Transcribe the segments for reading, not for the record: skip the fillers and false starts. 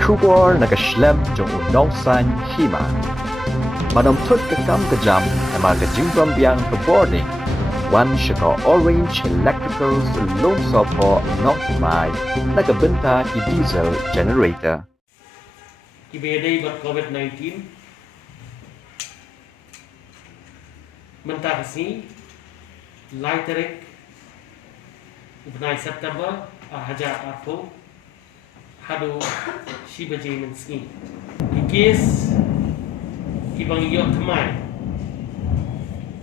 Kubor nakaslem jong unong san hima. Manamput kakam kajam nama kajimbam biang ke boarding. Wan shaka orange electrical long sopo not mai nakabenta ki diesel generator. Ibedai buat COVID-19 mentah si Laiterik Ubnai September hajar arpo hadu shibaji menski kikis kibang yok temai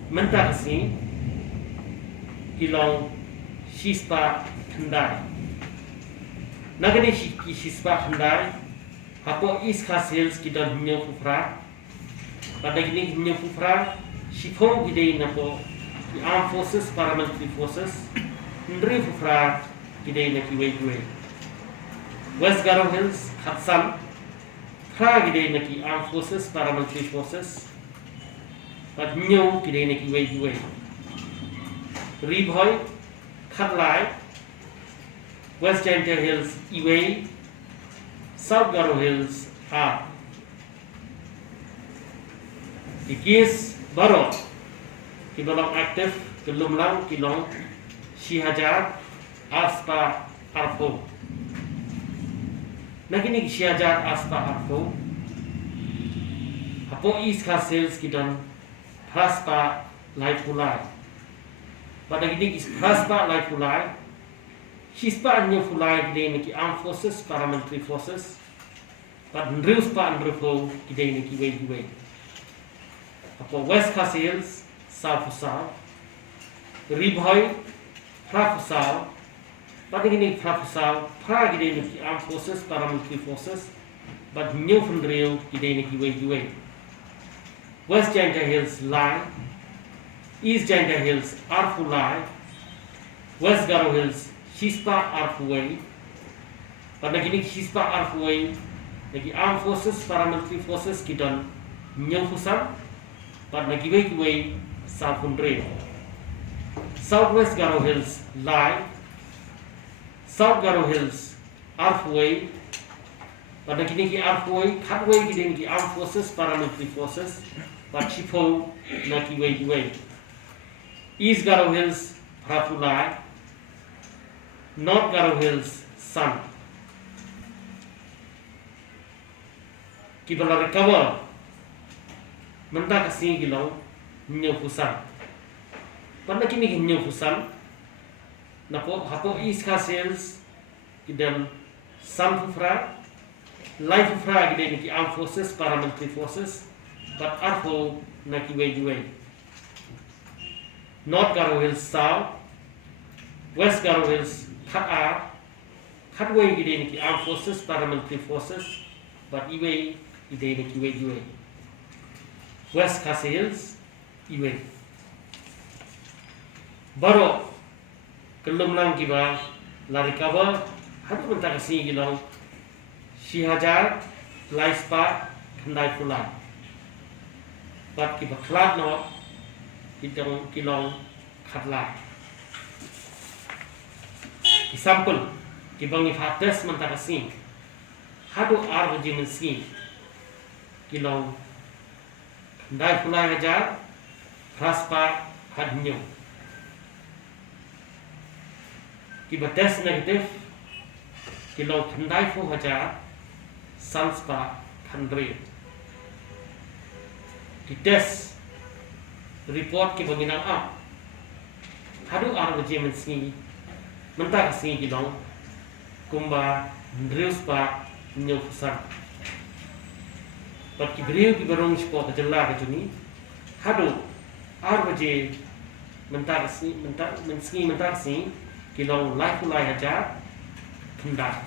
mentah si kilong shispa kendai nagani shispa kendai Hapo is khasils kita dunia kufra, pada gini dunia kufra, shifo kita napo armed forces, paramilitary forces, ndri kufra kita nak kiwe. West Garo Hills, Khatsam, kra kita nak armed forces, paramilitary forces, pada dunia kita nak kiwe. Ribhoy, Khatlai, West Giant Hills, Iwe. South Garo Hills are the case baru kilong aktif kelumlang kilong Shihajar Aspa Arfo. Nagini Shihajar Aspa Arfo Hapo East Hills kidon Praspa Laipulai. Pada gini Praspa Laipulai Shispa nya fulai kita ini armed forces, paramilitary forces, but ndrius pa ndrifo kita ini kiwe. Apa West Hills, South South, Ribhoy, Prafusal, pada ini Prafusal, pra kita ini armed forces, paramilitary forces, but new fundriu kita ini kiwe. West Giant Hills Lai, East Giant Hills Arfulai, West Garo Hills Shispa Arfuway. Pada gini Shispa Arfuway lagi armed forces, paramilitary forces kita nyampusan pada kiwe South Hundred. Southwest Garo Hills Lai, South Garo Hills Arfuway. Pada gini Arfuway, Khatway kita ni armed forces, paramilitary forces pada Chipo na kiwe. East Garo Hills Prafulai, North Garo Hills Sun. Kita recover mentah kasih kilau nyufusan. Pada kini nyufusan, napo hapo East Hills kita Sun Fufra, Life Fufra kita ni armed forces, paramilitary forces, but arfo nak kiwe. North Garo Hills South, West Garo Hills Khatway kita ni armed forces, paramilitary forces, but Iwe kita ni kiwe. West Hills Iwe. Baru kelumlang kita lari cover, hadu mentah kasih kita Shihajar, Laispa, Kendai Pulang. But kita kelat no, kita kilong Khatlai. Example, kibang ni fates mentah kasih, hadu arwajim meski, kilong Kendai Pulai Hajar, Praspa hadnyo. Kiba test negatif, kilong Kendai Fu Hajar, Sanspa Khandri. Di test report kibang ginang up, hadu arwajim meski. Mentah kasih kilong kumba ndrius pa nyufusan. Pat kibriu kibarong sipo kajala kajuni hadu arwaje mentah kasih kilong life hajar kendar.